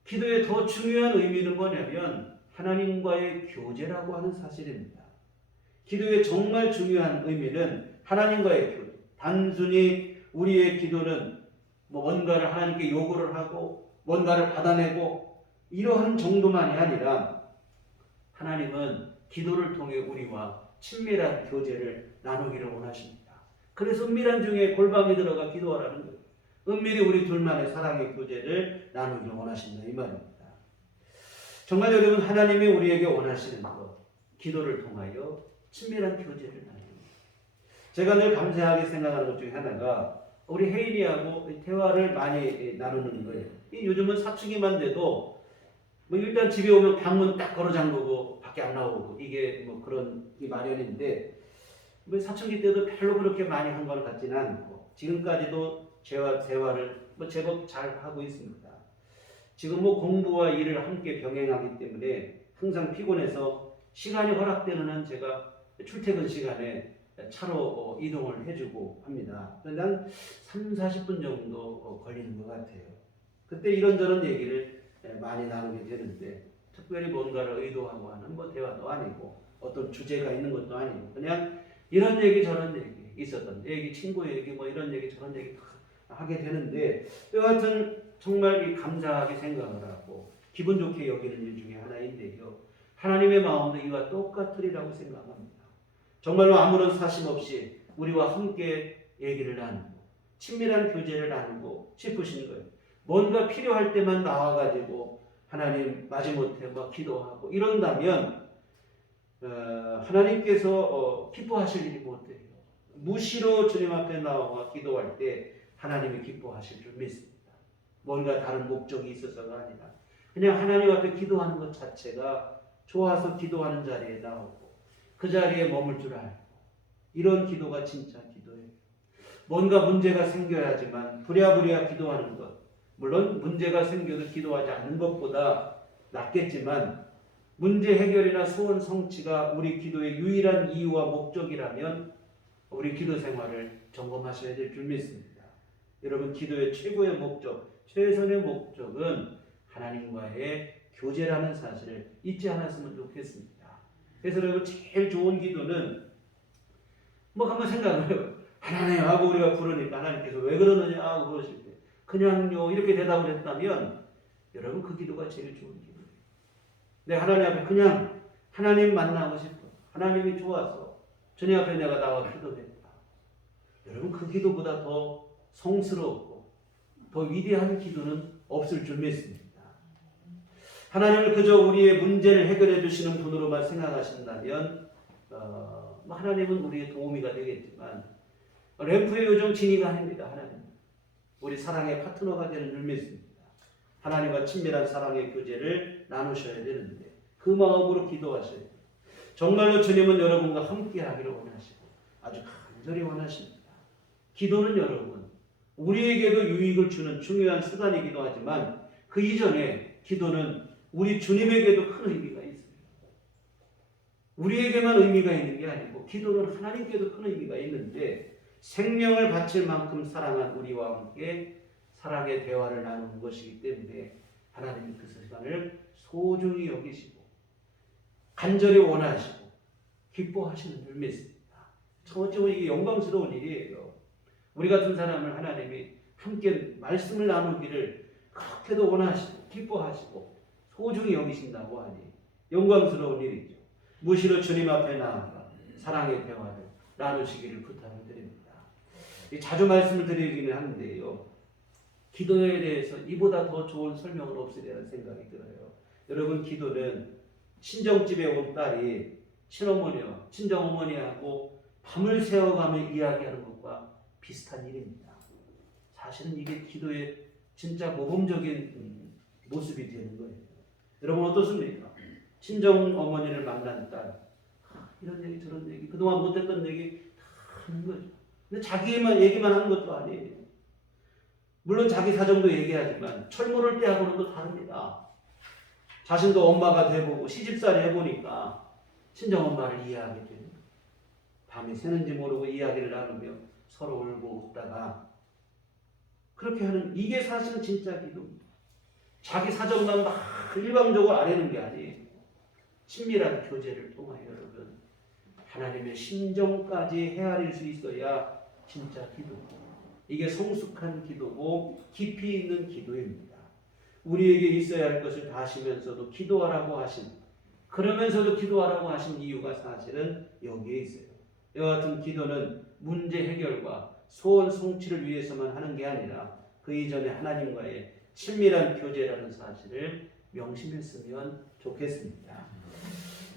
기도의 더 중요한 의미는 뭐냐면 하나님과의 교제라고 하는 사실입니다. 기도의 정말 중요한 의미는 하나님과의 교제. 단순히 우리의 기도는 뭐 뭔가를 하나님께 요구를 하고 뭔가를 받아내고 이러한 정도만이 아니라 하나님은 기도를 통해 우리와 친밀한 교제를 나누기를 원하십니다. 그래서 은밀한 중에 골방에 들어가 기도하라는 거예요. 은밀히 우리 둘만의 사랑의 교제를 나누기를 원하신다 이 말입니다. 정말 여러분 하나님이 우리에게 원하시는 것 기도를 통하여 친밀한 교제를 나눕니다. 제가 늘 감사하게 생각하는 것 중에 하나가 우리 혜인이하고 대화를 많이 나누는 거예요. 요즘은 사춘기만 돼도 뭐 일단 집에 오면 방문 딱 걸어 잠그고 밖에 안 나오고 이게 뭐 그런 마련인데 뭐 사춘기 때도 별로 그렇게 많이 한 것 같지는 않고 지금까지도 대화를 뭐 제법 잘 하고 있습니다. 지금 뭐 공부와 일을 함께 병행하기 때문에 항상 피곤해서 시간이 허락되는 한 제가 출퇴근 시간에 차로 이동을 해주고 합니다. 그런데 한 30-40분 정도 걸리는 것 같아요. 그때 이런저런 얘기를 많이 나누게 되는데 특별히 뭔가를 의도하고 하는 뭐 대화도 아니고 어떤 주제가 있는 것도 아니고 그냥 이런 얘기 저런 얘기 있었던 얘기 친구 얘기 뭐 이런 얘기 저런 얘기 하게 되는데 여하튼 정말 이 감사하게 생각을 하고 기분 좋게 여기는 일 중에 하나인데요. 하나님의 마음도 이와 똑같으리라고 생각합니다. 정말로 아무런 사심 없이 우리와 함께 얘기를 나누고 친밀한 교제를 나누고 싶으신 거예요. 뭔가 필요할 때만 나와가지고 하나님 마지못해 막 기도하고 이런다면 하나님께서 기뻐하실 일이 못 돼요. 무시로 주님 앞에 나와 기도할 때 하나님이 기뻐하실 줄 믿습니다. 뭔가 다른 목적이 있어서가 아니라 그냥 하나님 앞에 기도하는 것 자체가 좋아서 기도하는 자리에 나오고 그 자리에 머물 줄 알고 이런 기도가 진짜 기도예요. 뭔가 문제가 생겨야지만 부랴부랴 기도하는 것 물론 문제가 생겨도 기도하지 않는 것보다 낫겠지만 문제 해결이나 소원 성취가 우리 기도의 유일한 이유와 목적이라면 우리 기도 생활을 점검하셔야 될 줄 믿습니다. 여러분 기도의 최고의 목적, 최선의 목적은 하나님과의 교제라는 사실을 잊지 않았으면 좋겠습니다. 그래서 여러분 제일 좋은 기도는 뭐 한번 생각을 해요. 하나님 하고 우리가 부르니까 하나님께서 왜 그러느냐 하고 그러실 때 그냥요 이렇게 대답을 했다면 여러분 그 기도가 제일 좋은 기도예요. 내 하나님 앞에 그냥 하나님 만나고 싶어. 하나님이 좋아서 주님 앞에 내가 나와 기도했다. 여러분 그 기도보다 더 성스럽고 더 위대한 기도는 없을 줄 믿습니다. 하나님을 그저 우리의 문제를 해결해 주시는 분으로만 생각하신다면 하나님은 우리의 도우미가 되겠지만 램프의 요정 진이가 아닙니다. 하나님 우리 사랑의 파트너가 되는 줄 믿습니다. 하나님과 친밀한 사랑의 교제를 나누셔야 되는데 그 마음으로 기도하셔야 돼요. 정말로 주님은 여러분과 함께 하기를 원하시고 아주 간절히 원하십니다. 기도는 여러분 우리에게도 유익을 주는 중요한 수단이기도 하지만 그 이전에 기도는 우리 주님에게도 큰 의미가 있어요. 우리에게만 의미가 있는 게 아니고 기도는 하나님께도 큰 의미가 있는데 생명을 바칠 만큼 사랑한 우리와 함께 사랑의 대화를 나누는 것이기 때문에 하나님이 그 시간을 소중히 여기시고 간절히 원하시고 기뻐하시는 줄 믿습니다. 어쩌면 이게 영광스러운 일이에요. 우리 같은 사람을 하나님이 함께 말씀을 나누기를 그렇게도 원하시고 기뻐하시고 소중히 여기신다고 하니 영광스러운 일이죠. 무시로 주님 앞에 나아가 사랑의 대화를 나누시기를 부탁을 드립니다. 자주 말씀을 드리기는 하는데요. 기도에 대해서 이보다 더 좋은 설명은 없으리라는 생각이 들어요. 여러분 기도는 친정집에 온 딸이 친어머니와 친정어머니하고 밤을 새워가며 이야기하는 것과 비슷한 일입니다. 사실은 이게 기도의 진짜 모범적인 모습이 되는 거예요. 여러분 어떻습니까? 친정어머니를 만난 딸 이런 얘기 저런 얘기 그동안 못했던 얘기 다 하는 거죠. 근데 자기만 얘기만 하는 것도 아니에요. 물론 자기 사정도 얘기하지만 철모를 때하고는 또 다릅니다. 자신도 엄마가 돼보고 시집살이 해보니까 친정엄마를 이해하게 되는 거예요. 밤이 새는지 모르고 이야기를 나누며 서로 울고 웃다가 그렇게 하는 이게 사실은 진짜 기도입니다. 자기 사정만 막 일방적으로 아뢰는 게 아니에요. 친밀한 교제를 통하여 여러분 하나님의 심정까지 헤아릴 수 있어야 진짜 기도고 이게 성숙한 기도고 깊이 있는 기도입니다. 우리에게 있어야 할 것을 다 하시면서도 기도하라고 하신 그러면서도 기도하라고 하신 이유가 사실은 여기에 있어요. 이와 같은 기도는 문제 해결과 소원 성취를 위해서만 하는 게 아니라 그 이전에 하나님과의 친밀한 교제라는 사실을 명심했으면 좋겠습니다.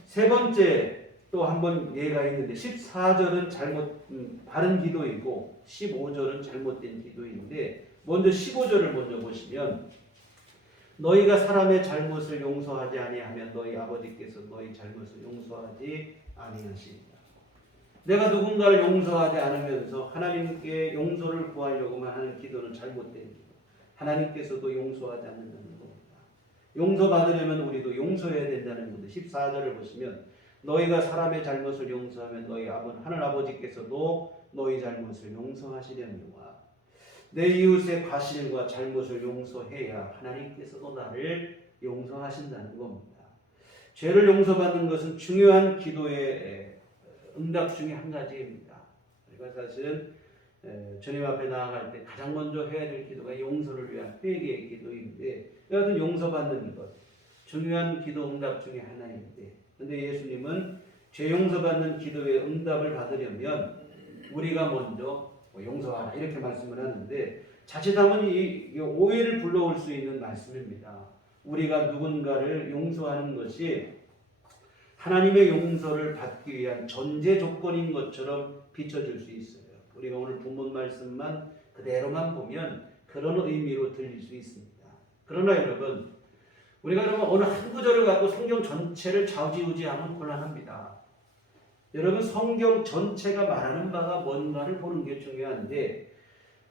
세 번째 또 한 번 예가 있는데 14절은 바른 기도이고 15절은 잘못된 기도인데 먼저 15절을 먼저 보시면 너희가 사람의 잘못을 용서하지 아니하면 너희 아버지께서 너희 잘못을 용서하지 아니하시리라. 내가 누군가를 용서하지 않으면서 하나님께 용서를 구하려고만 하는 기도는 잘못된 기도. 하나님께서도 용서하지 않는다는 겁니다. 용서받으려면 우리도 용서해야 된다는 건데 14절을 보시면 너희가 사람의 잘못을 용서하면 너희 하늘 아버지께서도 너희 잘못을 용서하시려니와 내 이웃의 과실과 잘못을 용서해야 하나님께서도 나를 용서하신다는 겁니다. 죄를 용서받는 것은 중요한 기도의 응답 중에 한 가지입니다. 우리가 사실은 주님 앞에 나아갈 때 가장 먼저 해야 될 기도가 용서를 위한 회개의 기도인데 여하튼 용서받는 것 중요한 기도 응답 중에 하나인데 근데 예수님은 죄 용서받는 기도의 응답을 받으려면 우리가 먼저 용서하라 이렇게 말씀을 하는데 자칫하면 이 오해를 불러올 수 있는 말씀입니다. 우리가 누군가를 용서하는 것이 하나님의 용서를 받기 위한 전제 조건인 것처럼 비춰질 수 있어요. 우리가 오늘 본문 말씀만 그대로만 보면 그런 의미로 들릴 수 있습니다. 그러나 여러분 우리가 그러면 어느 한 구절을 갖고 성경 전체를 좌우지우지하면 곤란합니다. 여러분 성경 전체가 말하는 바가 뭔가를 보는 게 중요한데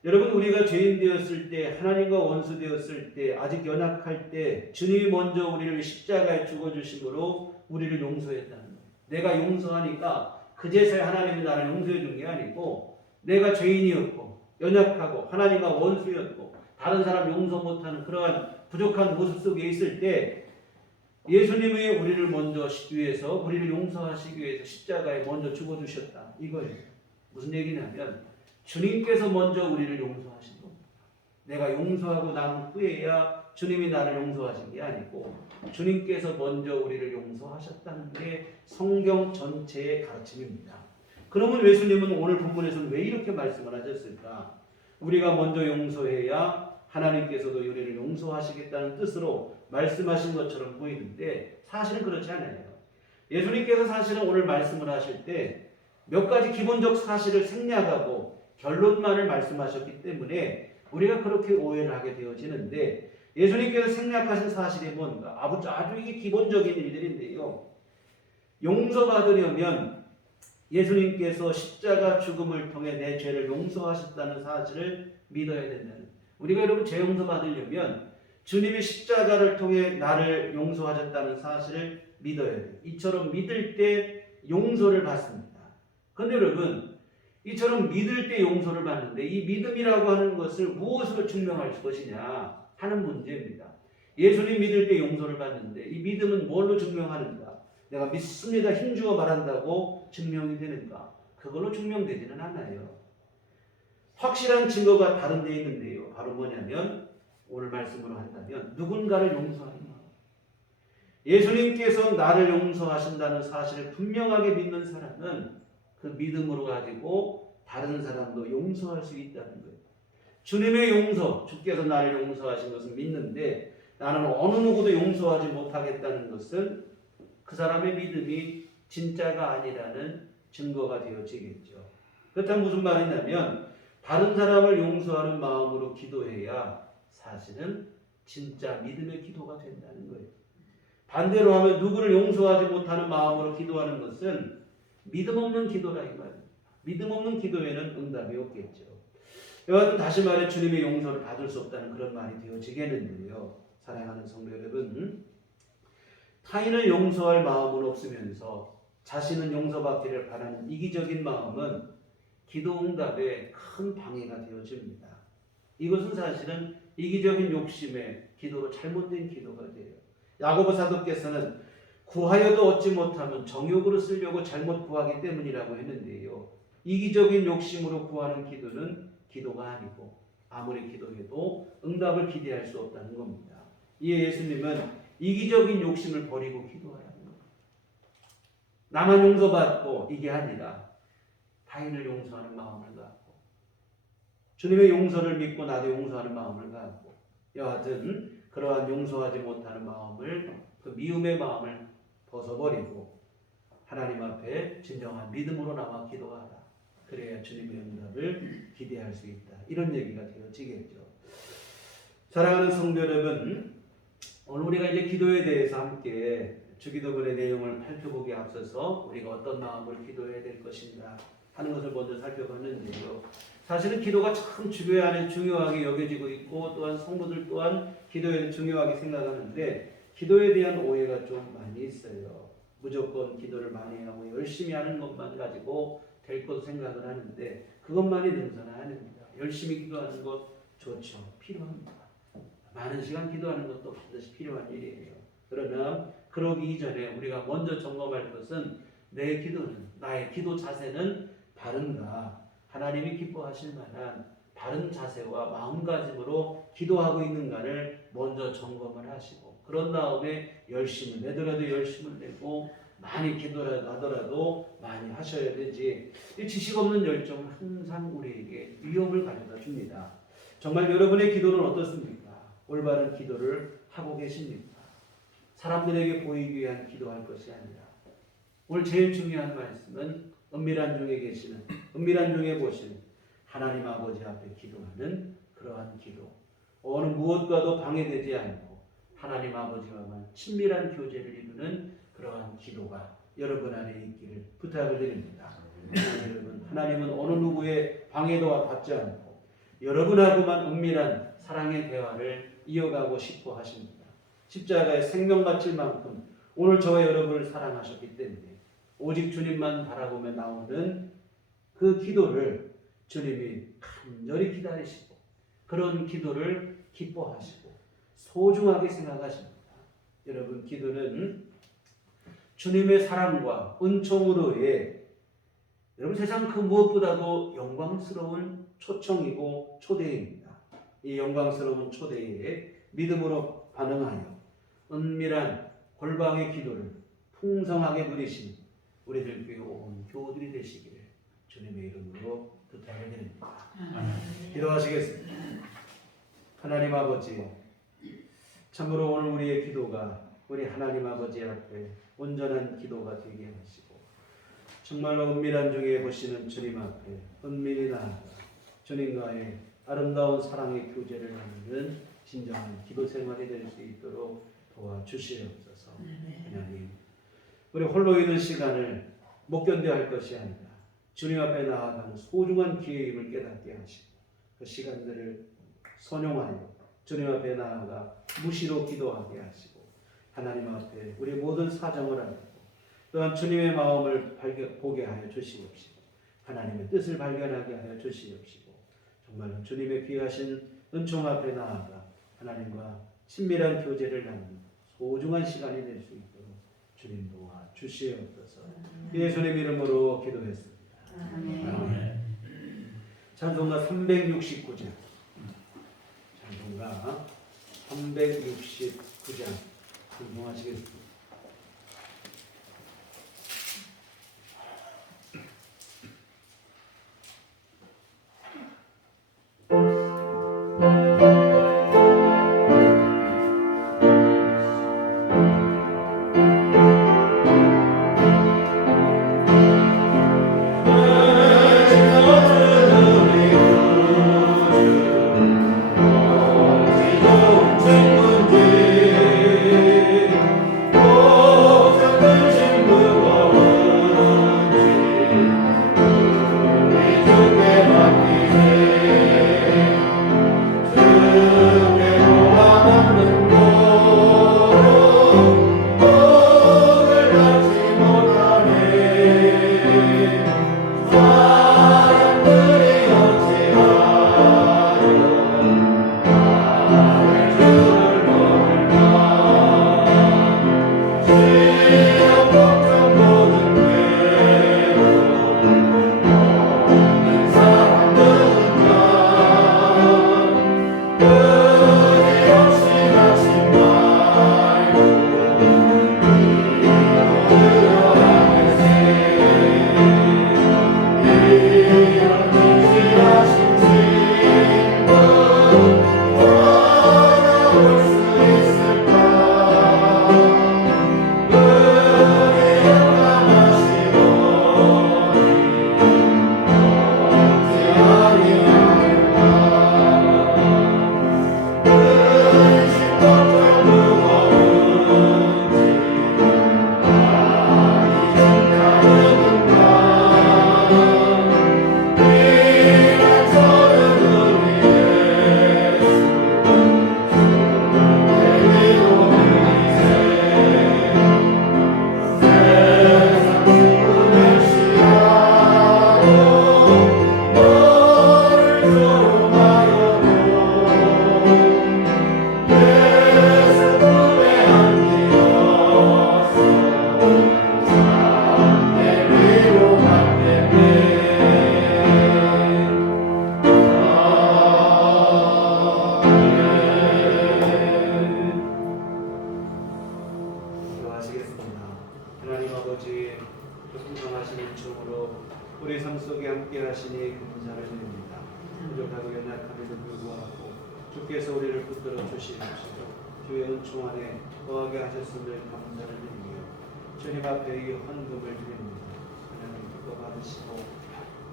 여러분 우리가 죄인 되었을 때 하나님과 원수 되었을 때 아직 연약할 때 주님이 먼저 우리를 십자가에 죽어주심으로 우리를 용서했다는 거예요. 내가 용서하니까 그제서야 하나님이 나를 용서해 준 게 아니고 내가 죄인이었고 연약하고 하나님과 원수였고 다른 사람 용서 못하는 그러한 부족한 모습 속에 있을 때 예수님이 우리를 먼저 위해서 우리를 용서하시기 위해서 십자가에 먼저 죽어주셨다. 이거예요. 무슨 얘기냐면 주님께서 먼저 우리를 용서하신 겁니다. 내가 용서하고 난 후에야 주님이 나를 용서하신 게 아니고 주님께서 먼저 우리를 용서하셨다는 게 성경 전체의 가르침입니다. 그러면 예수님은 오늘 본문에서는 왜 이렇게 말씀을 하셨을까? 우리가 먼저 용서해야 하나님께서도 우리를 용서하시겠다는 뜻으로 말씀하신 것처럼 보이는데 사실은 그렇지 않아요. 예수님께서 사실은 오늘 말씀을 하실 때 몇 가지 기본적 사실을 생략하고 결론만을 말씀하셨기 때문에 우리가 그렇게 오해를 하게 되어지는데 예수님께서 생략하신 사실이 뭔가 아주 이게 기본적인 일들인데요. 용서받으려면 예수님께서 십자가 죽음을 통해 내 죄를 용서하셨다는 사실을 믿어야 된다는 우리가 여러분 죄 용서받으려면 주님이 십자가를 통해 나를 용서하셨다는 사실을 믿어야 돼요. 이처럼 믿을 때 용서를 받습니다. 그런데 여러분 이처럼 믿을 때 용서를 받는데 이 믿음이라고 하는 것을 무엇으로 증명할 것이냐 하는 문제입니다. 예수님 믿을 때 용서를 받는데 이 믿음은 뭘로 증명하는가? 내가 믿습니다 힘주어 말한다고 증명이 되는가? 그걸로 증명되지는 않아요. 확실한 증거가 다른 데 있는데요. 바로 뭐냐면 오늘 말씀으로 한다면 누군가를 용서하는 마음. 예수님께서 나를 용서하신다는 사실을 분명하게 믿는 사람은 그 믿음으로 가지고 다른 사람도 용서할 수 있다는 거예요. 주님의 용서, 주께서 나를 용서하신 것은 믿는데 나는 어느 누구도 용서하지 못하겠다는 것은 그 사람의 믿음이 진짜가 아니라는 증거가 되어지겠죠. 그렇다면 무슨 말이냐면 다른 사람을 용서하는 마음으로 기도해야 사실은 진짜 믿음의 기도가 된다는 거예요. 반대로 하면 누구를 용서하지 못하는 마음으로 기도하는 것은 믿음 없는 기도라 이 말입니다. 믿음 없는 기도에는 응답이 없겠죠. 여하튼 다시 말해 주님의 용서를 받을 수 없다는 그런 말이 되어지겠는데요. 사랑하는 성도 여러분, 타인을 용서할 마음은 없으면서 자신은 용서받기를 바라는 이기적인 마음은 기도 응답에 큰 방해가 되어집니다. 이것은 사실은 이기적인 욕심의 기도로 잘못된 기도가 돼요. 야고보 사도께서는 구하여도 얻지 못하면 정욕으로 쓰려고 잘못 구하기 때문이라고 했는데요. 이기적인 욕심으로 구하는 기도는 기도가 아니고 아무리 기도해도 응답을 기대할 수 없다는 겁니다. 이에 예수님은 이기적인 욕심을 버리고 기도하라는 겁니다. 나만 용서받고 이게 아니라 타인을 용서하는 마음을 갖고 주님의 용서를 믿고 나도 용서하는 마음을 갖고 여하튼 그러한 용서하지 못하는 마음을 그 미움의 마음을 벗어버리고 하나님 앞에 진정한 믿음으로 나와 기도하라. 그래야 주님의 응답을 기대할 수 있다. 이런 얘기가 되어지겠죠. 사랑하는 성도 여러분, 오늘 우리가 이제 기도에 대해서 함께 주기도문의 내용을 살펴보기에 앞서서 우리가 어떤 마음을 기도해야 될 것인가 하는 것을 먼저 살펴봤는데요. 사실은 기도가 참 중요하게 여겨지고 있고 또한 성도들 또한 기도에 중요하게 생각하는데 기도에 대한 오해가 좀 많이 있어요. 무조건 기도를 많이 하고 열심히 하는 것만 가지고 될 것으로 생각을 하는데 그것만이 능사는 아닙니다. 열심히 기도하는 것 좋죠. 필요합니다. 많은 시간 기도하는 것도 반드시 필요한 일이에요. 그러나 그러기 이전에 우리가 먼저 점검할 것은 내 기도는, 나의 기도 자세는 바른가? 하나님이 기뻐하실 만한 바른 자세와 마음가짐으로 기도하고 있는가를 먼저 점검을 하시고 그런 다음에 열심을 내더라도 열심을 내고 많이 기도라도 하더라도 많이 하셔야 되지. 이 지식 없는 열정은 항상 우리에게 위험을 가져다 줍니다. 정말 여러분의 기도는 어떻습니까? 올바른 기도를 하고 계십니까? 사람들에게 보이기 위한 기도할 것이 아니라 오늘 제일 중요한 말씀은 은밀한 중에 보시는 하나님 아버지 앞에 기도하는 그러한 기도. 어느 무엇과도 방해되지 않고 하나님 아버지와만 친밀한 교제를 이루는 그러한 기도가 여러분 안에 있기를 부탁을 드립니다. 여러분, 하나님은 어느 누구의 방해도 받지 않고 여러분하고만 은밀한 사랑의 대화를 이어가고 싶어 하십니다. 십자가에 생명 바칠 만큼 오늘 저와 여러분을 사랑하셨기 때문에 오직 주님만 바라보며 나오는 그 기도를 주님이 간절히 기다리시고 그런 기도를 기뻐하시고 소중하게 생각하십니다. 여러분, 기도는 주님의 사랑과 은총으로의 여러분 세상 그 무엇보다도 영광스러운 초청이고 초대입니다. 이 영광스러운 초대에 믿음으로 반응하여 은밀한 골방의 기도를 풍성하게 누리신 우리들 교회 온 교우들이 되시기를 주님의 이름으로 부탁을 드립니다. 기도하시겠습니다. 하나님 아버지, 참으로 오늘 우리의 기도가 우리 하나님 아버지 앞에 온전한 기도가 되게 하시고 정말로 은밀한 중에 보시는 주님 앞에 은밀히 나아가 주님과의 아름다운 사랑의 교제를 나누는 진정한 기도 생활이 될 수 있도록 도와주시옵소서. 하나님, 우리 홀로 있는 시간을 못 견뎌야 할 것이 아니라 주님 앞에 나아가는 소중한 기회임을 깨닫게 하시고 그 시간들을 선용하여 주님 앞에 나아가 무시로 기도하게 하시고 하나님 앞에 우리 모든 사정을 알고 또한 주님의 마음을 보게 하여 주시옵시고 하나님의 뜻을 발견하게 하여 주시옵시고 정말 주님의 귀하신 은총 앞에 나아가 하나님과 친밀한 교제를 나누는 소중한 시간이 될 수 있도록 주님 도와 주시옵소서. 예수님 이름으로 기도했습니다. 아멘. 찬송가 369장. 찬송가 369장 찬송하시겠습니다. 풍성하신 은총으로 우리 삶 속에 함께 하시니 감사를 드립니다. 부족하고 연약함에도 불구하고 주께서 우리를 붙들어 주시옵시고 주의 은총 안에 거하게 하셨음을 감사를 드리며 주님 앞에 이 헌금을 드립니다. 하나님 기뻐 받으시고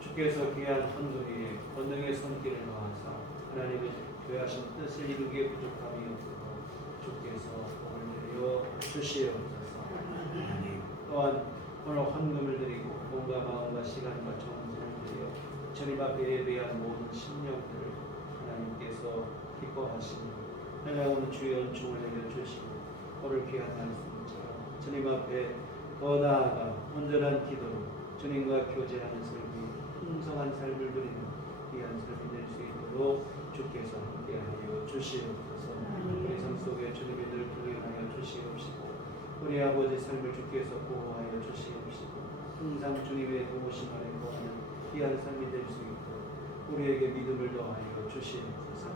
주께서 귀한 헌금 위에 권능의 손길을 놓아서 하나님의 교하신 뜻을 이루기에 부족함이 없도록 주께서 복을 내려 주시옵소서. 하나님 또한 오늘 헌금을 드리고 몸과 마음과 시간과 정성을 드려 주님 앞에 예배한 모든 심령들을 하나님께서 기뻐하시며 하나님은 주의 은총을 내려주시고 오늘 귀한 말씀처럼 주님 앞에 더 나아가 온전한 기도로 주님과 교제하는 삶이 풍성한 삶을 누리는 귀한 삶이 될 수 있도록 주께서 함께하여 주시옵소서. 우리 삶 속에 주님의 늘 동행하여 주시옵시고 우리 아버지 삶을 주께서 보호하여 주시옵시고 항상 주님의 도우심 아래 거하는 귀한 삶이 될 수 있도록 우리에게 믿음을 더하여 주시옵소서.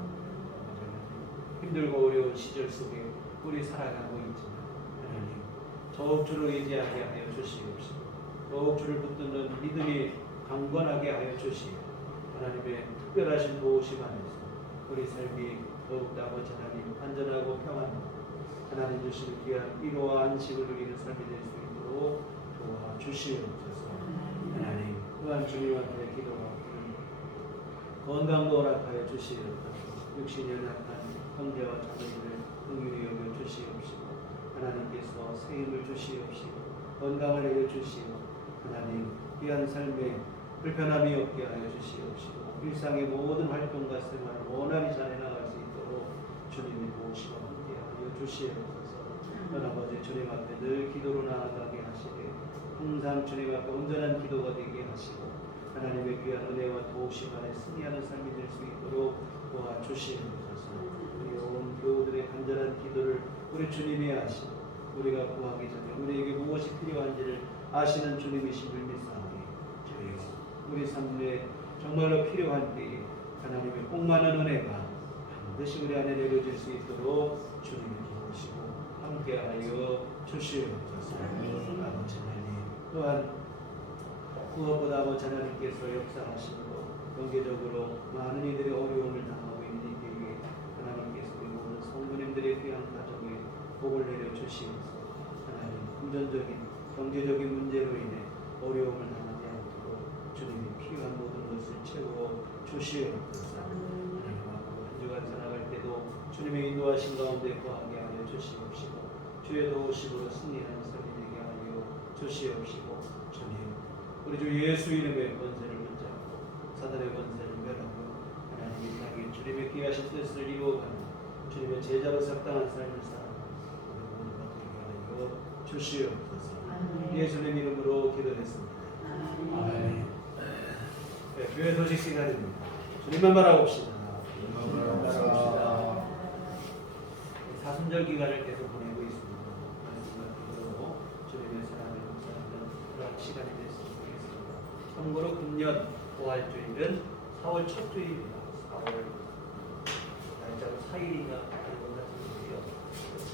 힘들고 어려운 시절 속에 우리 살아가고 있지만 하나님 더욱 주를 의지하게 하여 주시옵시고 더욱 주를 붙드는 믿음이 강건하게 하여 주시고 하나님의 특별하신 도우심 안에서 우리 삶이 더욱더 아버지 하나님 안전하고 평안하고 하나님 주시는 귀한 위로와 안식을 누리는 삶이 될 수 있도록 도와주시옵소서. 하나님 또한 주님 앞에 기도하기를 건강도 허락하여 주시옵소서. 육신이 연약한 형제와 자매들을 긍휼히 여겨 주시옵시고 하나님께서 새 힘을 주시옵시고 건강을 내려 주시고 하나님 귀한 삶에 불편함이 없게 하여 주시옵시고 일상의 모든 활동과 생활을 원활히 잘 해나갈 수 있도록 주님의 도우시고 함께하여 주시옵소서. 아버지 주님 앞에 늘 기도로 나아가게 하시되 항상 주님 앞에 온전한 기도가 되게 하시고 하나님의 귀한 은혜와 도우심 안에 승리하는 삶이 될 수 있도록 도와주시옵소서. 우리 온 교우들의 간절한 기도를 우리 주님이 아시고 우리가 구하기 전에 우리에게 무엇이 필요한지를 아시는 주님이신 줄 믿사오니 주여 우리 삶에 정말로 필요한 때에 하나님의 복 많은 은혜가 반드시 우리 안에 내려질 수 있도록 주님이 도우시고 함께하여 주시옵소서. 아버지 하나님 또한 무엇보다 아버지 하나님께서 역사하심으로 경제적으로 많은 이들의 어려움을 당하고 있는 이들에게 하나님께서 우리 모든 성도님들의 귀한 가정에 복을 내려 주시옵소서. 하나님 금전적인 경제적인 문제로 인해 어려움을 당하지 않도록 주님이 필요한 모든 것을 채워 주시옵소서. 하나님 앞으로 한 주간 살아갈 때도 주님의 인도하신 가운데 거하게 하여 주시옵시고 주의 도우심으로 승리하는 삶이 되게 하여 주시옵시고 주님 우리 주 예수 이름의 권세를 붙잡고 사단의 권세를 멸하고 하나님 이 땅에 주님의 귀하신 뜻을 이루어가는 주님의 제자로 삭당한 삶을 살아가는 우리 모두가 되게 하여 주시옵소서. 예수님 이름으로 기도했습니다. 아멘. 네, 교회 소식 시간입니다. 주님만 바라봅시다. 사순절 기간을 계속 보내고 있습니다. 말씀과 기도로 주님의 사랑을 묵상하는 그런 시간이 됐으면 좋겠습니다. 참고로 금년 부활주일은 4월 첫 주일입니다. 4월 날짜로 4일이나 되는 것 같은데요.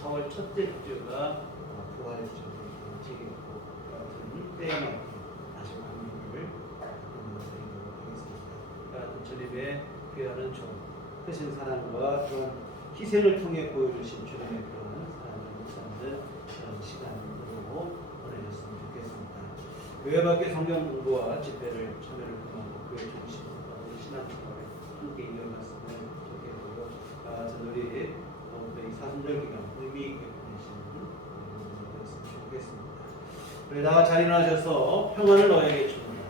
4월 첫째 주가 부활주일이고 같은 때에만 다시 만민을 드리도록 하겠습니다. 주님의 귀하는 종, 크신 사랑과 또한 희생을 통해 보여주신 주님의 그런 사랑을 묵상하는 그런 시간으로 보내셨으면 좋겠습니다. 교회 밖의 성경 공부와 집회를 참여를 통하고 교회 중심으로 신앙생활에 함께 이어갔으면 좋겠고요. 저들이 이 사순절 기간 의미 있게 보내시는 모습을 좋겠습니다. 우리 다 잘 일어나셔서 평안을 너에게 줍니다.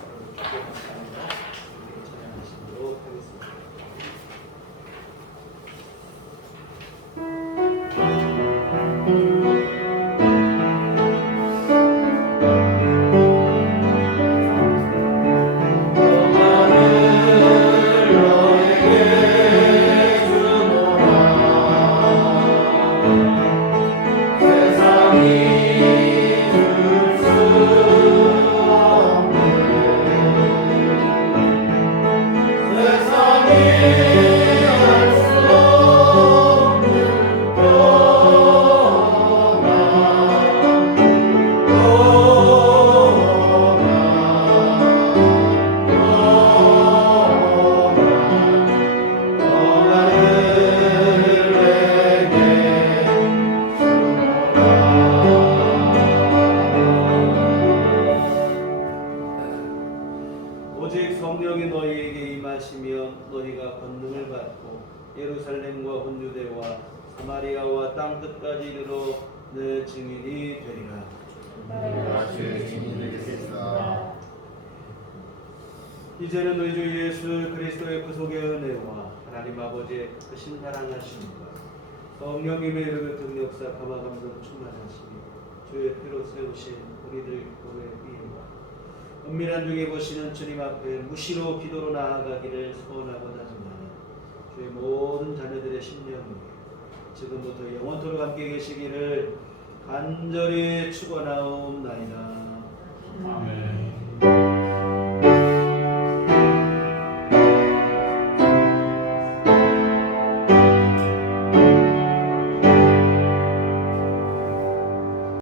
서로 주께 감사합니다. 우리 찬양하시도록 하겠습니다. 세상이 줄 수 없는 성령이 너희에게 임하시며 너희가 권능을 받고 예루살렘과 온 유대와 사마리아와 땅 끝까지 이르러 내 증인이 되리라. 내가 주의 증인이 되겠습니다. 이제는 우리 주 예수 그리스도의 구속의 은혜와 하나님 아버지의 크신 사랑하심과 성령님의 이름의 등력사 감화감동 충만하시니 주의 피로 세우신 우리들 교회 위에와 은밀한 중에 보시는 주님 앞에 무시로 기도로 나아가기를 소원하고 다짐하는 주의 모든 자녀들의 심령이 지금부터 영원토록 함께 계시기를 간절히 축원하옵나이다.